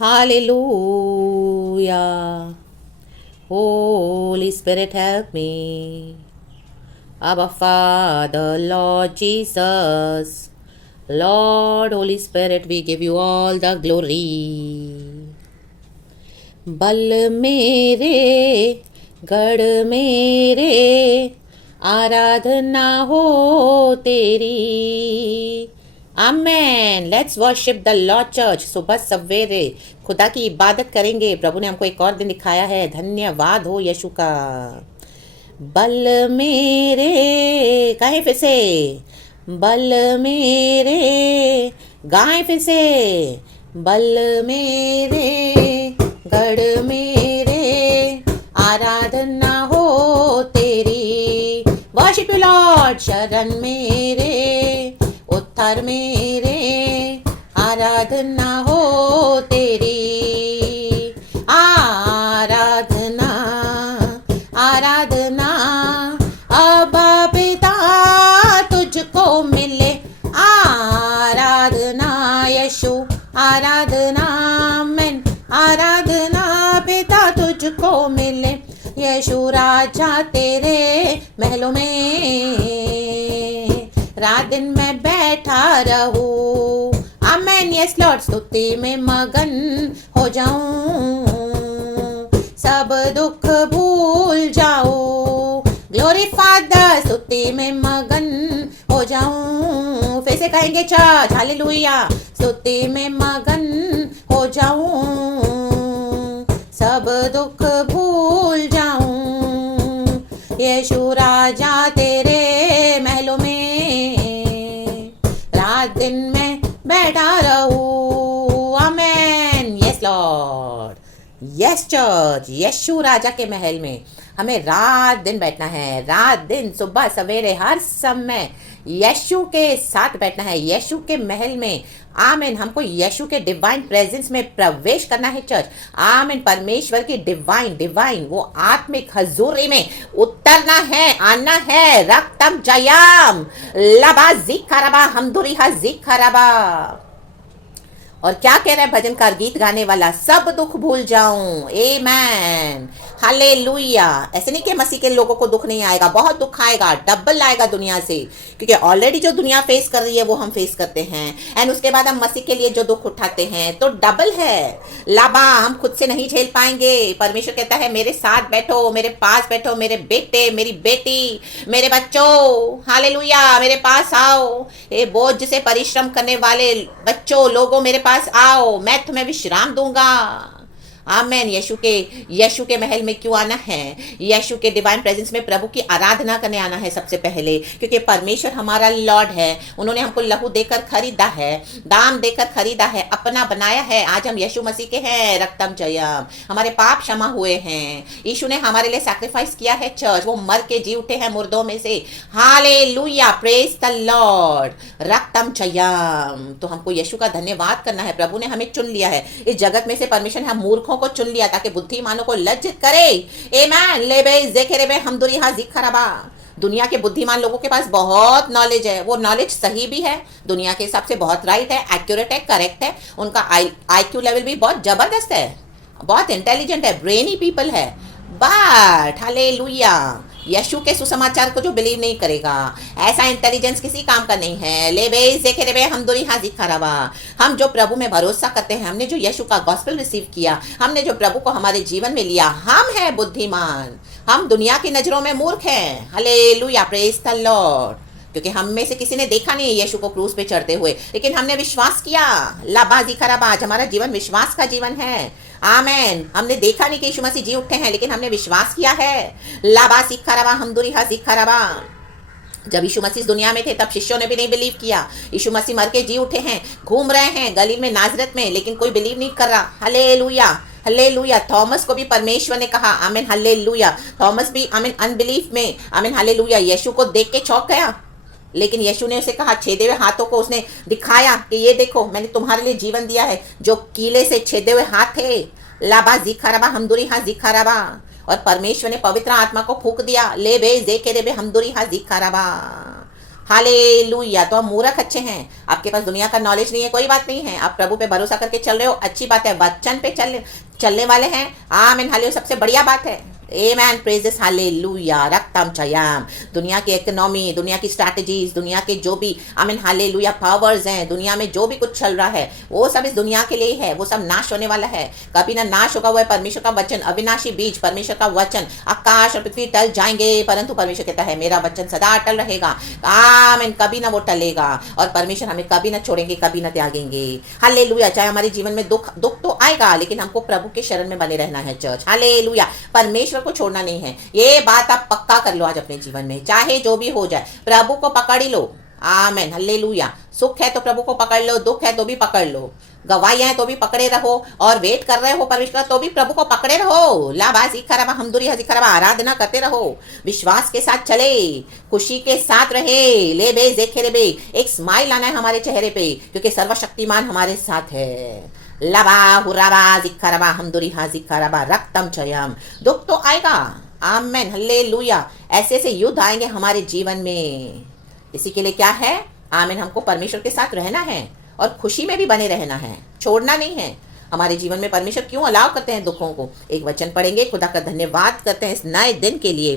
Hallelujah. Holy Spirit, help me. Abba Father, Lord Jesus, Lord Holy Spirit, we give you all the glory. बल मेरे गढ़ मेरे आराधना हो तेरी। Amen. Let's worship the Lord church. सुबह सवेरे खुदा की इबादत करेंगे। प्रभु ने हमको एक और दिन दिखाया है। धन्यवाद हो यीशु का। बल मेरे, कहें फिर से, बल मेरे, गाएं फिर से, बल मेरे गढ़ मेरे आराधना हो तेरी। Worship you Lord. शरण मेरे, उत्तर मेरे, आराधना हो तेरी। आराधना आराधना अबा पिता तुझको मिले। आराधना यीशु, आराधना मैन, आराधना पिता तुझको मिले। यीशु राजा तेरे महलों में रात दिन मैं बैठा रहूं। आमेन। Yes Lord. स्तुति में मगन हो जाऊं, सब दुख भूल जाऊं। Glory Father. स्तुति में मगन हो जाऊं। फिर से कहेंगे चर्च। हालेलुया। स्तुति में मगन हो जाऊं, सब दुख भूल जाऊं। यीशु राजा तेरे महलों में रात दिन में बैठा रहूं। Amen. Yes Lord. Yes church. Yeshu राजा के महल में हमें रात दिन बैठना है। रात दिन, सुबह सवेरे, हर समय यीशु के साथ बैठना है, यीशु के महल में। आमीन। हमको यीशु के डिवाइन प्रेजेंस में प्रवेश करना है चर्च। आमीन। परमेश्वर की डिवाइन वो आत्मिक हजूरी में उतरना है, आना है। रक्तम जयम लबा जिखरबा हमदुरिहा जिखरबा। और क्या कह रहा है भजनकार, गीत गाने वाला, सब दुख भूल जाऊं। आमेन। हालेलुया। ऐसे नहीं कि मसीह के लोगों को दुख नहीं आएगा, बहुत दुख आएगा, डबल आएगा दुनिया से, क्योंकि ऑलरेडी जो दुनिया फेस कर रही है वो हम फेस करते हैं। एंड उसके बाद हम मसीह के लिए जो दुख उठाते हैं तो डबल है। लाबा हम खुद से नहीं झेल पाएंगे। परमेश्वर कहता है मेरे साथ बैठो, मेरे पास बैठो, मेरे बेटे, मेरी बेटी, मेरे बच्चों, हालेलुया, मेरे पास आओ। ये बोझ से परिश्रम करने वाले बच्चों, लोगों, मेरे पास आओ, मैं तुम्हें विश्राम दूंगा। आमेन। यीशु के महल में क्यों आना है? यीशु के डिवाइन प्रेजेंस में प्रभु की आराधना करने आना है सबसे पहले, क्योंकि परमेश्वर हमारा लॉर्ड है। उन्होंने हमको लहू देकर खरीदा है, दाम देकर खरीदा है, अपना बनाया है। आज हम यीशु मसीह के हैं। रक्तम जयम। हमारे पाप क्षमा हुए हैं। यीशु ने हमारे लिए सैक्रिफाइस किया है चर्च। वो मर के जी उठे हैं मुर्दों में से। हालेलुया। Praise the Lord. रक्तम जयम। तो हमको यीशु का धन्यवाद करना है। प्रभु ने हमें चुन लिया है। इस जगत में से परमेश्वर ने हम मूर्खों को चुन लिया ताकि बुद्धिमानों को लज्जित करे। आमेन। लेबे जेखेरेबे हमदुरिहा जिखरबा। दुनिया के बुद्धिमान लोगों के पास बहुत नॉलेज है। वो नॉलेज सही भी है, दुनिया के हिसाब से बहुत राइट है, एक्यूरेट है, करेक्ट है। उनका आईक्यू लेवल भी बहुत जबरदस्त है, बहुत इंटेलिजेंट है, ब्रेनी पीपल है। बट हालेलुया, यीशु के सुसमाचार को जो बिलीव नहीं करेगा, ऐसा इंटेलिजेंस किसी काम का नहीं है। ले बे देखे रे बे हम दुरी हाजी खराबा। हम जो प्रभु में भरोसा करते हैं, हमने जो यीशु का गॉस्पेल रिसीव किया, हमने जो प्रभु को हमारे जीवन में लिया, हम हैं बुद्धिमान। हम दुनिया की नजरों में मूर्ख हैं। हालेलुया। Praise the Lord. क्योंकि हम में से किसी ने देखा नहीं यीशु को क्रूस पे चढ़ते हुए, लेकिन हमने विश्वास किया। लाबाजी खराबाज। हमारा जीवन विश्वास का जीवन है। आमेन। हमने देखा नहीं कि यीशु मसीह जी उठे हैं, लेकिन हमने विश्वास किया है। लाबा सीखा रबा हमदुरिहा सीखा रबा। जब यीशु मसीह दुनिया में थे तब शिष्यों ने भी नहीं बिलीव किया। यीशु मसीह मर के जी उठे हैं, घूम रहे हैं गली में, नाजरत में, लेकिन कोई बिलीव नहीं कर रहा। हालेलुया। हालेलुया। थॉमस को भी परमेश्वर ने कहा। आमीन। हालेलुया। थॉमस भी आमीन अनबिलीफ में, आमीन हालेलुया, यीशु को देख के चौंक गया, लेकिन यीशु ने उसे कहा, छेदे हुए हाथों को उसने दिखाया कि ये देखो मैंने तुम्हारे लिए जीवन दिया है। जो कीले से छेदे हुए हाथ थे, लाबा जिखरबा हमदुरिहा जिखरबा। और परमेश्वर ने पवित्र आत्मा को फूंक दिया। ले बे जे के रे बे हमदुरिहा जिखरबा। हालेलुया। तो आप मूर्ख अच्छे हैं, आपके पास दुनिया का नॉलेज नहीं है, कोई बात नहीं है, आप प्रभु पे भरोसा करके चल रहे हो, अच्छी बात है, वचन पे चलने वाले हैं। आमीन हालेलुया, सबसे बढ़िया बात है। Amen, praises hallelujah. रक्तम चयाम, दुनिया की इकोनॉमी, दुनिया की स्ट्रैटेजीज, दुनिया के जो भी आमीन हालेलुया पावर्स हैं, दुनिया में जो भी कुछ चल रहा है वो सब इस दुनिया के लिए है, वो सब नाश होने वाला है, कभी ना नाश होगा। वो है परमेश्वर का वचन, अविनाशी बीज, परमेश्वर का वचन। आकाश और पृथ्वी टल जाएंगे परंतु परमेश्वर कहता है मेरा वचन सदा अटल रहेगा। आमीन, कभी ना वो टलेगा, और परमेश्वर हमें कभी ना छोड़ेंगे, कभी ना त्यागेंगे। हालेलुया। चाहे हमारे जीवन में दुख तो आएगा, लेकिन हमको प्रभु के शरण में बने रहना है चर्च। हालेलुया। परमेश्वर को छोड़ना नहीं है, ये बात आप पक्का कर लो आज अपने जीवन में, चाहे जो भी हो जाए प्रभु को पकड़ ही लो। Amen hallelujah. सुख है तो प्रभु को पकड़ लो, दुख है तो भी पकड़ लो, गवाहियां हैं तो भी पकड़े रहो, और वेट कर रहे हो परमेश्वर तो भी प्रभु को पकड़े रहो। लाबाजी खराबा हमदुरी हजी खराबा, आराधना करते रहो, विश्वास के साथ चले, खुशी के साथ रहे। ले बे देखे रे बे, एक स्माइल आना है हमारे चेहरे पे, क्योंकि सर्वशक्तिमान हमारे साथ है। लबा हुराबा जिखरबा हमदुरी हाजिखरबा रक्तम चयम। दुख तो आएगा, आमेन हालेलुया, ऐसे ऐसे युद्ध आएंगे हमारे जीवन में। इसी के लिए क्या है, आमीन, हमको परमेश्वर के साथ रहना है और खुशी में भी बने रहना है, छोड़ना नहीं है। हमारे जीवन में परमेश्वर क्यों अलाव करते हैं दुखों को? एक वचन पढ़ेंगे, खुदा का धन्यवाद करते हैं इस नए दिन के लिए।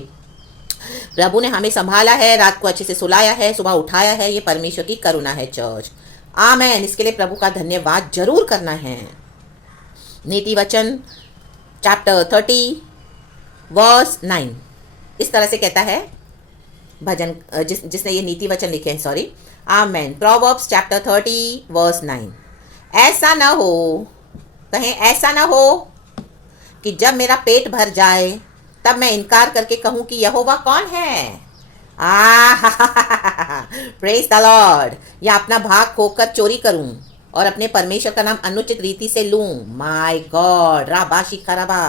प्रभु ने हमें संभाला है, रात को अच्छे से सुलाया है, सुबह उठाया है, ये परमेश्वर की करुणा है चर्च। आमेन, इसके लिए प्रभु का धन्यवाद जरूर करना है। नीति वचन चैप्टर 30 वर्स 9 इस तरह से कहता है भजन, जिसने ये नीति वचन लिखे हैं, सॉरी। आमेन। प्रोवर्ब्स चैप्टर 30 वर्स 9, ऐसा ना हो, कहें ऐसा ना हो कि जब मेरा पेट भर जाए तब मैं इनकार करके कहूं कि यहोवा कौन है। Praise the Lord. या अपना भाग खोकर चोरी करूं और अपने परमेश्वर का नाम अनुचित रीति से लूं। माय गॉड, राबाशी खराबा,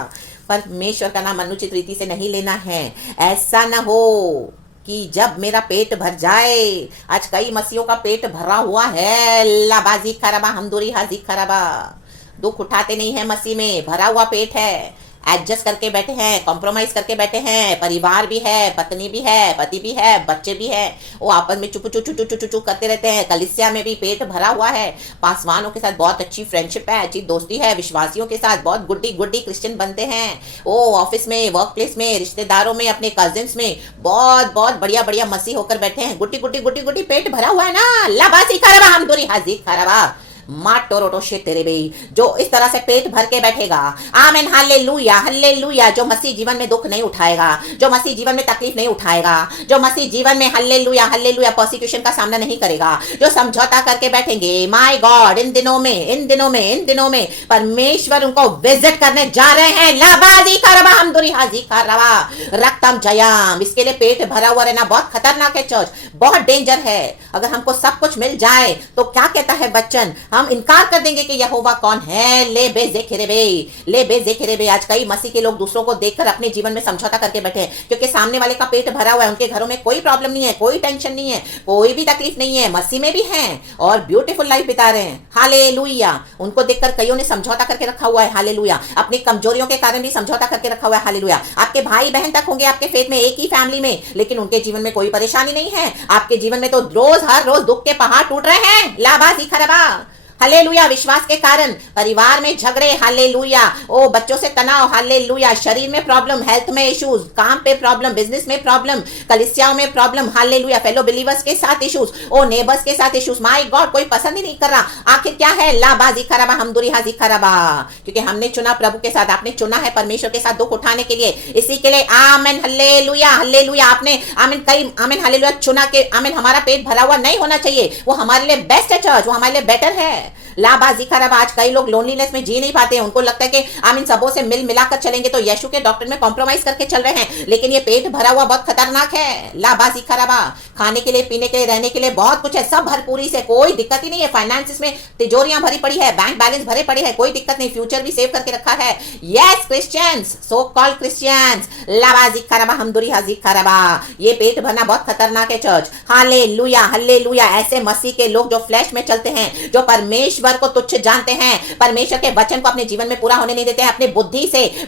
परमेश्वर का नाम अनुचित रीति से नहीं लेना है। ऐसा ना हो कि जब मेरा पेट भर जाए, आज कई मसीहों का पेट भरा हुआ है, लाबाजी खराबा हमदुरी हाजी खराबा, दुख उठाते नहीं है, मसीह में भरा हुआ पेट है, एडजस्ट करके बैठे हैं, कॉम्प्रोमाइज करके बैठे हैं, परिवार भी है, पत्नी भी है, पति भी है, बच्चे भी है, वो आपस में चुप चुप चुप चुप चुप करते रहते हैं। कलिसिया में भी पेट भरा हुआ है, पासवानों के साथ बहुत अच्छी फ्रेंडशिप है, अच्छी दोस्ती है, विश्वासियों के साथ बहुत गुड्डी गुड्डी क्रिश्चियन बनते हैं। वो ऑफिस में, वर्क प्लेस में, रिश्तेदारों में, अपने कजिन्स में बहुत बहुत बढ़िया बढ़िया मसीह होकर बैठे हैं। गुड्डी गुड्डी गुड्डी गुड्डी पेट भरा हुआ है ना, लाबासी खराबा हमदुरी हाजी खराबा माटोरोटो तेरे बे, जो इस तरह से पेट भर के बैठेगा। Amen hallelujah hallelujah. जो मसीह जीवन में दुख नहीं उठाएगा, जो मसीह जीवन में तकलीफ नहीं उठाएगा, जो मसीह जीवन में हालेलुया हालेलुया परसिक्यूशन का सामना नहीं करेगा, जो समझौता करके बैठेंगे, माय गॉड, इन दिनों में परमेश्वर उनको विजिट करने जा रहे हैं। लाबाजी खरबा हमदुरी हाजी खरबा रक्तम जयाम। इसके लिए पेट भरा हुआ रहना बहुत खतरनाक है चर्च, बहुत डेंजर है। अगर हमको सब कुछ मिल जाए तो क्या कहता है वचन, हम इनकार कर देंगे कि यहोवा कौन है। ले बेज़ेखेरेबे। आज कई मसीह के लोग दूसरों को देखकर अपने जीवन में समझौता करके बैठे हैं, क्योंकि सामने वाले का पेट भरा हुआ है, उनके घरों में कोई प्रॉब्लम नहीं है, कोई टेंशन नहीं है, कोई भी तकलीफ नहीं है, मसीह में भी हैं और ब्यूटीफुल लाइफ बिता रहे हैं। हालेलुया। उनको देखकर कईयों ने समझौता करके रखा हुआ है। हालेलुया। अपनी कमजोरियों के कारण भी समझौता करके रखा हुआ है। हालेलुया। आपके भाई बहन तक होंगे आपके फेथ में, एक ही फैमिली में, लेकिन उनके जीवन में कोई परेशानी नहीं है। आपके जीवन में तो हर रोज दुख के पहाड़ टूट रहे हैं। लाबाजी खरबा हालेलुया। विश्वास के कारण परिवार में झगड़े, हालेलुया। ओ बच्चों से तनाव, हालेलुया। शरीर में प्रॉब्लम, हेल्थ में इश्यूज, काम पे प्रॉब्लम, बिजनेस में प्रॉब्लम, कलिसियाओं में प्रॉब्लम, हालेलुया। फेलो बिलीवर्स के साथ इश्यूज, ओ नेबर्स के साथ इश्यूज। माय गॉड, कोई पसंद ही नहीं कर रहा। आखिर क्या है, लाबाजी खराबा हमदुरी हाजी खराबा, क्योंकि हमने चुना प्रभु के साथ, आपने चुना है परमेश्वर के साथ दुख उठाने के लिए। इसी के लिए आमेन हालेलुया हालेलुया। आपने आमेन कई आमेन हालेलुया चुना के आमेन हमारा पेट भरा हुआ नहीं होना चाहिए, वो हमारे लिए बेस्ट है चर्च, वो हमारे लिए बेटर है। लाबाजी खराब। आज कई लोग लोनलीनेस में जी नहीं पाते हैं, उनको लगता है कि हम इन सबों से मिल मिलाकर चलेंगे तो यीशु के डॉक्टर में कॉम्प्रोमाइज करके चल रहे हैं, लेकिन ये पेट भरा हुआ बहुत खतरनाक है। लाबाजी खराबा। खाने के लिए, पीने के लिए, रहने के लिए बहुत कुछ है, सब भरपूरी से, कोई दिक्कत ही नहीं है। फाइनेंसिस में तिजोरियां भरी पड़ी है, बैंक बैलेंस भरे पड़े हैं, कोई दिक्कत नहीं, फ्यूचर भी सेव करके रखा है। Yes Christians, so called Christians, लाबाजी खराबा हमदुरी हाजी खराबा। ये पेट भरना बहुत खतरनाक है चर्च। Hallelujah hallelujah. ऐसे मसीह के लोग जो फ्लैश में चलते हैं, जो परमेश्वर परमेश्वर को तुच्छ जानते हैं, परमेश्वर के वचन को अपने जीवन में पूरा होने नहीं देते हैं, अपने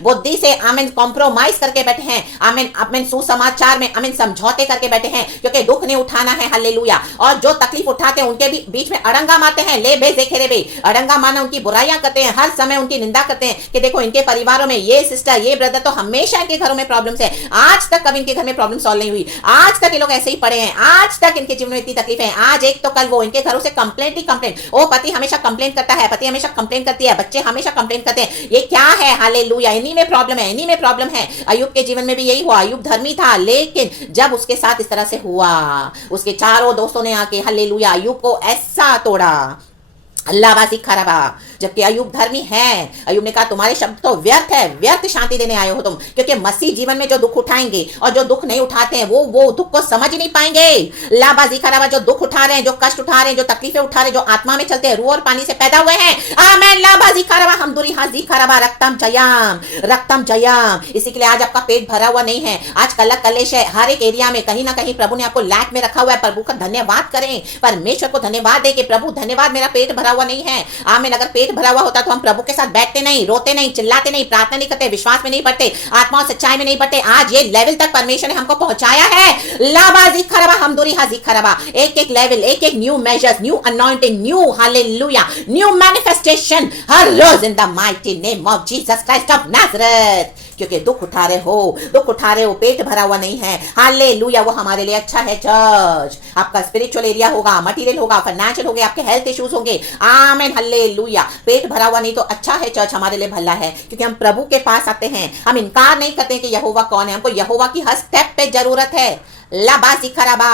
बुद्धि से आमीन कॉम्प्रोमाइज करके बैठे हैं, आमीन आमीन सुसमाचार में आमीन समझौते करके बैठे हैं, क्योंकि दुख नहीं उठाना है। हालेलुया। और जो तकलीफ उठाते हैं उनके भी बीच में अड़ंगा मारते हैं, ले बे जेखेरे बे, अड़ंगा मारना, उनकी बुराइयां करते हैं, हर समय उनकी निंदा करते हैं कि देखो इनके परिवारों में ये सिस्टर ये ब्रदर तो हमेशा इनके घरों में प्रॉब्लम्स है, आज तक कभी इनके घर में प्रॉब्लम सॉल्व नहीं हुई, आज तक ये लोग ऐसे ही पड़े हैं, आज तक इनके जीवन में इतनी तकलीफ है, आज एक तो कल वो, इनके घरों से कंप्लेंट ही कंप्लेंट। ओ पति हमेशा कंप्लेंट करता है, पति हमेशा कंप्लेंट करती है, बच्चे हमेशा कंप्लेंट करते हैं, ये क्या है? हालेलुया। इन्हीं में प्रॉब्लम है, इन्हीं में प्रॉब्लम है। अय्यूब के जीवन में भी यही हुआ। अय्यूब धर्मी था, लेकिन जब उसके साथ इस तरह से हुआ, उसके चारों दोस्तों ने आके हालेलुया अय्यूब को ऐसा तोड़ा, अल्लाहबाजी खराबा। जबकि अय्यूब धर्मी है। अय्यूब ने कहा तुम्हारे शब्द तो व्यर्थ है, व्यर्थ शांति देने आए हो तुम, क्योंकि मसीह जीवन में जो दुख उठाएंगे और जो दुख नहीं उठाते हैं वो दुख को समझ ही नहीं पाएंगे। लाबाजी खराबा, जो दुख उठा रहे हैं, जो कष्ट उठा रहे हैं, जो तकलीफें उठा रहे हैं, जो आत्मा में चलते हैं, रूह और पानी से पैदा हुए हैं, आमेन। लाबाजी खराबा हमदुरी हाजी खराबा रक्तम जयाम, रक्तम जयाम। इसी के लिए आज आपका पेट भरा हुआ नहीं है, आज कलक कलेश है हर एक एरिया में, कहीं ना कहीं प्रभु ने आपको लैक में रखा हुआ है। प्रभु का धन्यवाद करें, परमेश्वर को धन्यवाद दे कि प्रभु धन्यवाद मेरा पेट भरा हुआ नहीं है। आमीन। अगर पेट भरा हुआ होता तो हम प्रभु के साथ बैठते नहीं, रोते नहीं, चिल्लाते नहीं, प्रार्थना नहीं करते, विश्वास में नहीं बढ़ते, आत्मा और सच्चाई में नहीं बढ़ते। आज ये लेवल तक परमेश्वर ने हमको पहुंचाया है। लाबाजी खराबा हमदुरी हाजी खराबा, एक एक लेवल, एक एक new measures, new anointing, new hallelujah, new manifestation हर रोज in the mighty name of Jesus Christ of Nazareth. क्योंकि दुख उठा रहे हो, पेट भरा हुआ नहीं है। हालेलुया। वो हमारे लिए अच्छा है। चर्च आपका स्पिरिचुअल एरिया होगा, मटेरियल होगा, फाइनेंशियल होगा, आपके हेल्थ इश्यूज होंगे, आमीन हालेलुया। पेट भरा हुआ नहीं तो अच्छा है, चर्च हमारे लिए भला है, क्योंकि हम प्रभु के पास आते हैं। हम इनकार नहीं करते कि यहोवा कौन है, हमको यहोवा की हर स्टेप पे जरूरत है। लाबाजी खराबा।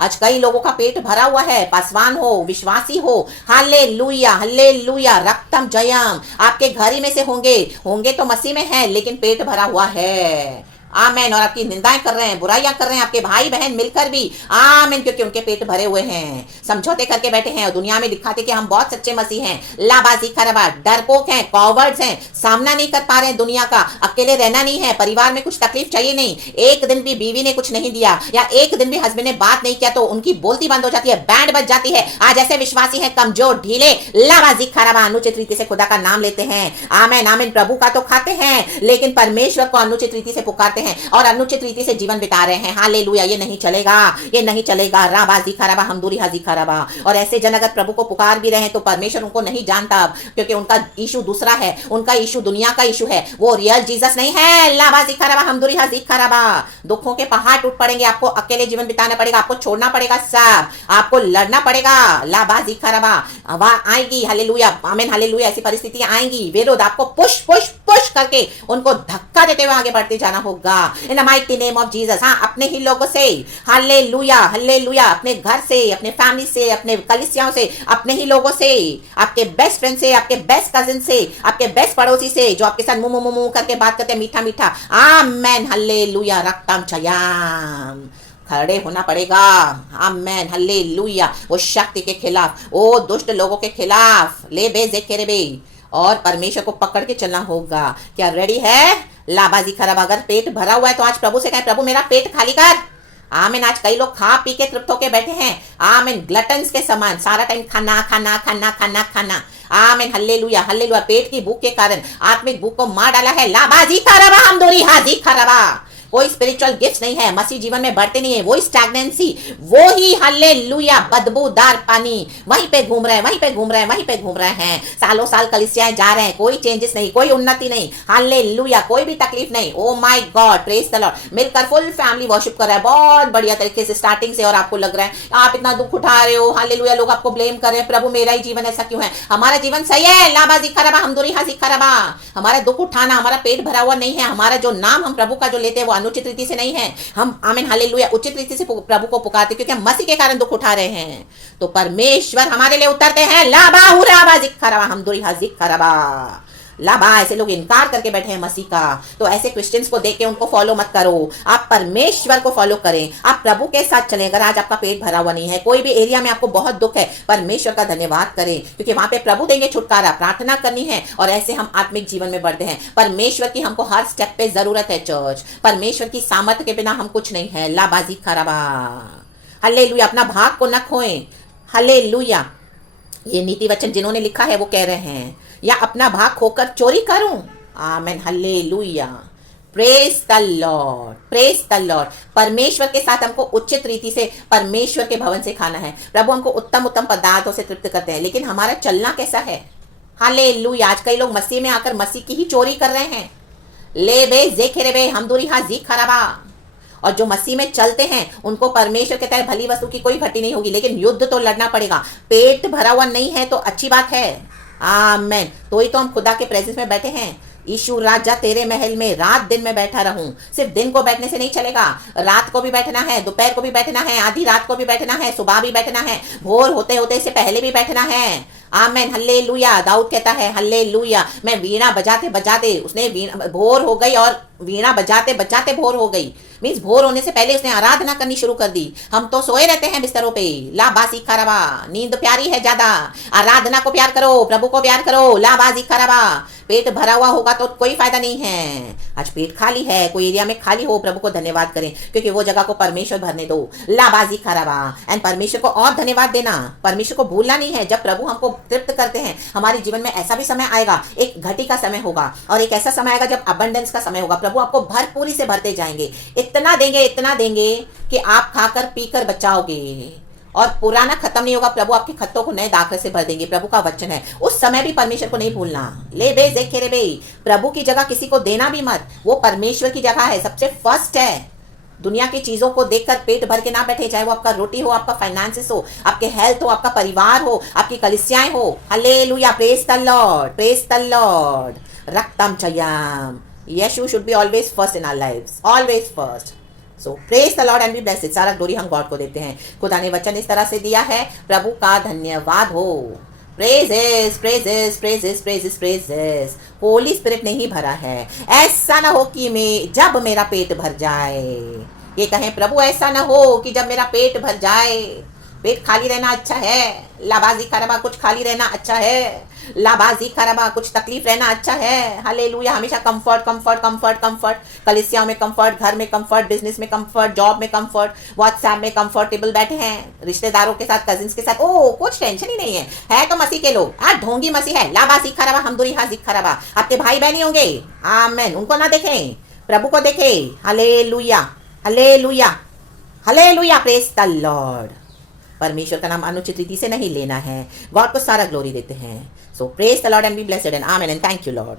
आज कई लोगों का पेट भरा हुआ है, पासवान हो, विश्वासी हो, हालेलुया हालेलुया, रक्तम जयम। आपके घर ही में से होंगे तो मसीह में है, लेकिन पेट भरा हुआ है, आमेन। और आपकी निंदाएं कर रहे हैं, बुराइयां कर रहे हैं आपके भाई बहन मिलकर भी, आमेन, क्योंकि उनके पेट भरे हुए हैं, समझौते करके बैठे हैं और दुनिया में दिखाते कि हम बहुत सच्चे मसीह हैं। लाबाजी खराबा, डरपोक हैं, कॉवर्ड्स हैं, सामना नहीं कर पा रहे हैं दुनिया का, अकेले रहना नहीं है, परिवार में कुछ तकलीफ चाहिए नहीं, एक दिन भी बीवी ने कुछ नहीं दिया या एक दिन भी हस्बैंड ने बात नहीं किया तो उनकी बोलती बंद हो जाती है, बैंड बज जाती है। आज ऐसे विश्वासी हैं कमजोर, ढीले, लाबाजी खराबा, अनुचित रीति से खुदा का नाम लेते हैं, आमेन आमेन। प्रभु का तो खाते हैं, लेकिन परमेश्वर को अनुचित रीति से पुकारते हैं और अनुचित रीति से जीवन बिता रहे हैं। हालेलुया। ये नहीं चलेगा, ये नहीं चलेगा। राबाजी खराबा हमदुरी हाजी खराबा। और ऐसे जन अगर प्रभु को पुकार भी रहे हैं तो परमेश्वर उनको नहीं जानता, क्योंकि उनका इशू दूसरा है, उनका इशू दुनिया का इशू है, वो रियल जीसस नहीं है। लाबाजी खराबा हमदुरी हाजी खराबा। दुखों के पहाड़ टूट पड़ेंगे, आपको अकेले जीवन बिताना पड़ेगा, आपको छोड़ना पड़ेगा, सब आपको लड़ना पड़ेगा। लाबाजी खराबा आएगी, हालेलुया आमीन हालेलुया। ऐसी परिस्थितियां आएंगी, विरोध, आपको पुश पुश पुश करके उनको धक्का देते हुए आगे बढ़ते जाना होगा, इन the mighty name of Jesus. हाँ, अपने ही लोगों से, हालेलुया हालेलुया, अपने घर से, अपने फैमिली से, अपने कलीसियाओं से, अपने ही लोगों से, आपके बेस्ट फ्रेंड से, आपके बेस्ट कजिन से, आपके बेस्ट पड़ोसी से, जो आपके साथ मुंह मुंह मुंह करके बात करते हैं मीठा मीठा, आमेन हालेलुया, रक्तम छयाम। खड़े होना पड़ेगा, आमेन हालेलुया, वो शक्ति के खिलाफ, वो दुष्ट लोगों के खिलाफ, ले बे जेकेरे बे, और परमेश्वर को पकड़ के चलना होगा। क्या रेडी है? लाबाजी खराब। अगर पेट भरा हुआ है तो आज प्रभु से कहें, प्रभु मेरा पेट खाली कर, आमीन। आज कई लोग खा पी के तृप्त होके बैठे हैं, आमीन, ग्लटन्स के समान, सारा टाइम खाना खाना खाना खाना खाना, आमीन हालेलुया हालेलुया। पेट की भूख के कारण आत्मिक भूख को मार डाला है। लाबाजी खराबा हमदुरी हाजी खराबा। कोई स्पिरिचुअल गिफ्ट नहीं है, मसीह जीवन में बढ़ते नहीं है, वही स्टैग्नेंसी, वो ही हालेलुया बदबूदार पानी, वहीं पे घूम रहे हैं, वहीं पे घूम रहे हैं, वहीं पे घूम रहे हैं। सालों साल कलीसियाएं जा रहे हैं, कोई चेंजेस नहीं, कोई उन्नति नहीं, हालेलुया, कोई भी तकलीफ नहीं। Oh my God, praise the Lord. मिलकर फुल फैमिली वर्शिप कर रहा है बहुत बढ़िया तरीके से स्टार्टिंग से, और आपको लग रहा है आप इतना दुख उठा रहे हो, हालेलुया, लोग आपको ब्लेम कर रहे हैं, प्रभु मेरा ही जीवन ऐसा क्यों है? हमारा जीवन सही है। लाबाजी खराबा हमदुरी हाजी खराबा। हमारा दुख उठाना, हमारा पेट भरा हुआ नहीं है, हमारा जो नाम हम प्रभु का जो लेते हैं वो अनुचित रीति से नहीं है। हम आमीन हालेलुया उचित रीति से प्रभु को पुकारते, क्योंकि हम मसीह के कारण दुख उठा रहे हैं, तो परमेश्वर हमारे लिए उतरते हैं। लाबा हुराबा जिखराबा हमदुरी हाजिखराबा। लाबा, ऐसे लोग इनकार करके बैठे हैं मसीह का, तो ऐसे क्रिश्चियंस को देख के उनको फॉलो मत करो, आप परमेश्वर को फॉलो करें, आप प्रभु के साथ चलें। अगर आज आपका पेट भरा हुआ नहीं है, कोई भी एरिया में आपको बहुत दुख है, परमेश्वर का धन्यवाद करें, क्योंकि वहां पे प्रभु देंगे छुटकारा। प्रार्थना करनी है और ऐसे हम आत्मिक जीवन में बढ़ते हैं। परमेश्वर की हमको हर स्टेप पे जरूरत है चर्च, परमेश्वर की सामर्थ्य के बिना हम कुछ नहीं है। लाबाजी खराबा, हालेलुया। अपना भाग को न खोएं, हालेलुया। ये नीति वचन जिन्होंने लिखा है वो कह रहे हैं, या अपना भाग खोकर चोरी करूं। Amen, hallelujah, praise the Lord, praise the Lord. परमेश्वर के साथ हमको उचित रीति से परमेश्वर के भवन से खाना है। प्रभु हमको उत्तम उत्तम पदार्थों से तृप्त करते हैं, लेकिन हमारा चलना कैसा है। हालेलुया। आज कई लोग मसीह में आकर मसीह की ही चोरी कर रहे हैं। ले बे जेखेरे बे हम दूरी हा जी खराबा। और जो मसीह में चलते हैं उनको परमेश्वर कहता है भली वस्तु की कोई घटी नहीं होगी, लेकिन युद्ध तो लड़ना पड़ेगा। पेट भरा हुआ नहीं है तो अच्छी बात है, आमेन। तो ही तो हम खुदा के प्रेजेंस में बैठे हैं। यीशु राजा तेरे महल में रात दिन में बैठा रहूं। सिर्फ दिन को बैठने से नहीं चलेगा, रात को भी बैठना है, दोपहर को भी बैठना है, आधी रात को भी बैठना है, सुबह भी बैठना है, भोर होते होते से पहले भी बैठना है। आमेन, हल्लेलुया। दाऊद कहता है हल्लेलुया, मैं वीणा बजाते बजाते, उसने भोर हो गई और वीणा बजाते बजाते भोर हो गई। मीन्स भोर होने से पहले उसने आराधना करनी शुरू कर दी। हम तो सोए रहते हैं बिस्तरों पे। लाबाजी खराबा, नींद प्यारी है ज्यादा। आराधना को प्यार करो, प्रभु को प्यार करो। लाबाजी खराबा, पेट भरा हुआ होगा तो कोई फायदा नहीं है। आज पेट खाली है, कोई एरिया में खाली हो, प्रभु को धन्यवाद करें, क्योंकि वो जगह को परमेश्वर भरने दो। लाबाजी खराबा, एंड परमेश्वर को और धन्यवाद देना। परमेश्वर को भूलना नहीं है। जब प्रभु हमको तृप्त करते हैं, हमारे जीवन में ऐसा भी समय आएगा, एक घटी का समय होगा और एक ऐसा समय आएगा जब अबंडेंस का समय होगा। प्रभु आपको भरपूरी से भरते जाएंगे, इतना देंगे कि आप खाकर पीकर बचाओगे और पुराना खत्म नहीं होगा। प्रभु आपके खत्तों को नए दाखले से भर देंगे। प्रभु का वचन है, उस समय भी परमेश्वर को नहीं भूलना। ले बे जेखेरे बे, प्रभु की जगह किसी को देना भी मत। वो परमेश्वर की जगह है, सबसे फर्स्ट है। दुनिया की चीजों को देखकर पेट भर के ना बैठे, चाहे वो आपका रोटी हो, आपका फाइनेंसेस हो, आपके हेल्थ हो, आपका परिवार हो, आपकी कलिसियाएं हो। Hallelujah, praise the Lord, praise the Lord. रक्तम चयाम, Yeshu should be always first in our lives, always first. So praise the Lord and be blessed. सारा ग्लोरी हम गॉड को देते हैं। खुदा ने वचन इस तरह से दिया है, प्रभु का धन्यवाद हो। Praises praises praises praises praises. Holi spirit नहीं भरा है। ऐसा ना हो कि मैं जब मेरा पेट भर जाए, ये कहें प्रभु ऐसा ना हो कि जब मेरा पेट भर जाए। पेट खाली रहना अच्छा है, लाबाजी खराबा कुछ खाली रहना अच्छा है, लाबाजी खराबा कुछ तकलीफ रहना अच्छा है। हालेलुया, हमेशा कंफर्ट कंफर्ट कंफर्ट कंफर्ट, कलिसिया में कंफर्ट, घर में कंफर्ट, बिजनेस में कंफर्ट, जॉब में कंफर्ट, व्हाट्सएप में कंफर्टेबल बैठे हैं, रिश्तेदारों के साथ, कजिन्स के साथ, ओ कुछ टेंशन ही नहीं है तो मसीह के लोग। आज ढोंगी मसीह है, लाबाजी खराबा हम दूरी हाजी खराबा। आपके भाई बहनी होंगे, आमेन, उनको ना देखें, प्रभु को देखें। Hallelujah hallelujah hallelujah, praise the Lord. परमेश्वर का नाम अनुचित रीति से नहीं लेना है। गॉड को सारा ग्लोरी देते हैं। So praise the Lord and be blessed and amen and thank you Lord.